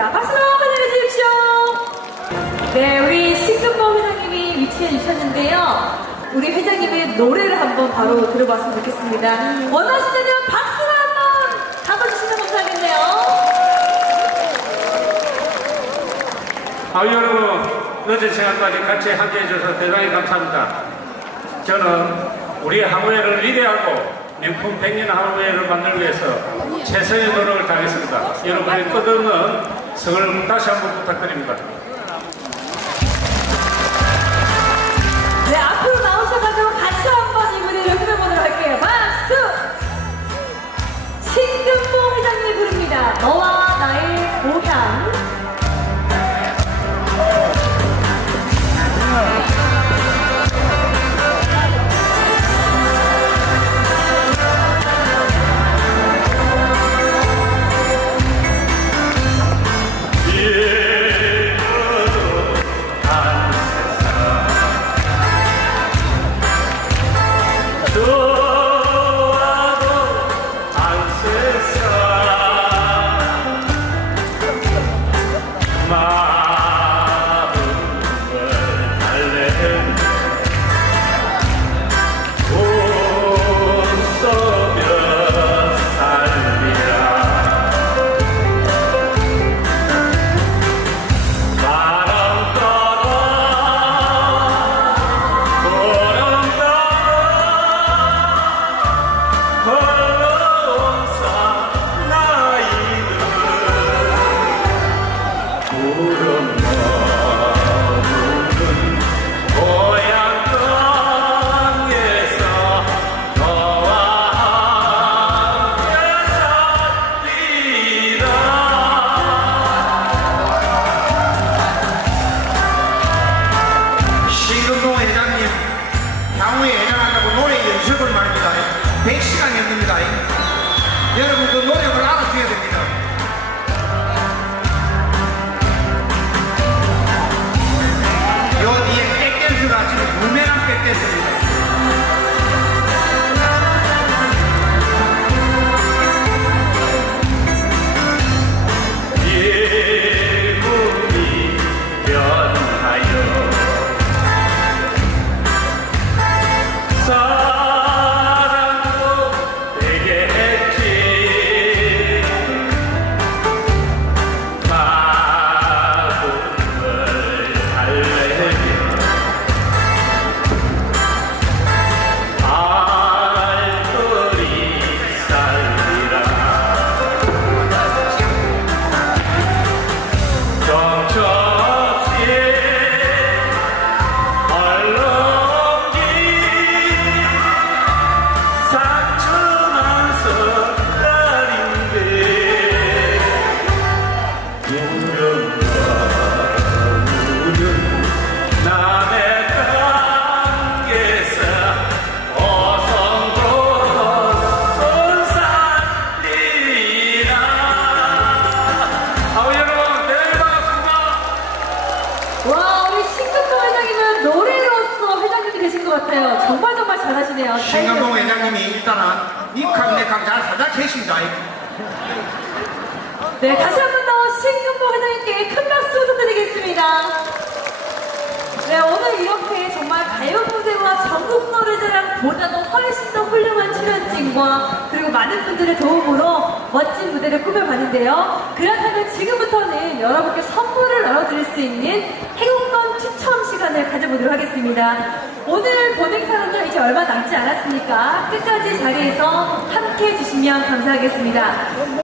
하겠습니다. 박수로 환영해 주십시오. 네, 우리 신금보 회장님이 위치해 주셨는데요. 우리 회장님의 노래를 한번 바로 들어봤으면 좋겠습니다. 원하시다면 박수로 한번 가봐주시면 감사하겠네요. 아, 여러분, 늦은 시간까지 같이 함께 해 주셔서 대단히 감사합니다. 저는 우리 하무회를 위대하고 명품 100년 하무회를 만들기 위해서 최선의 노력을 다하겠습니다. 여러분의 끝없는 성을 다시 한번 부탁드립니다. 마 유명 와, 우리 신금보 회장님은 노래로서 회장님이 되신 것 같아요. 정말 정말 잘하시네요. 신금동. 회장님이 일단은 니캉내캉 잘 살다 계십니다 네, 다시 한 번 더 신금보 회장님께 큰 박수 부탁드리겠습니다. 네, 오늘 이렇게 정말 가요무대와 전국 노래자랑 보다도 훨씬 더 훌륭한 출연진과 그리고 많은 분들의 도움으로 멋진 무대를 꾸며봤는데요. 그렇다면 지금부터는 여러분께 선물을 나눠드릴 수 있는 행운권 추첨 시간을 가져보도록 하겠습니다. 오늘 본행사는요, 이제 얼마 남지 않았으니까 끝까지 자리에서 함께 해주시면 감사하겠습니다.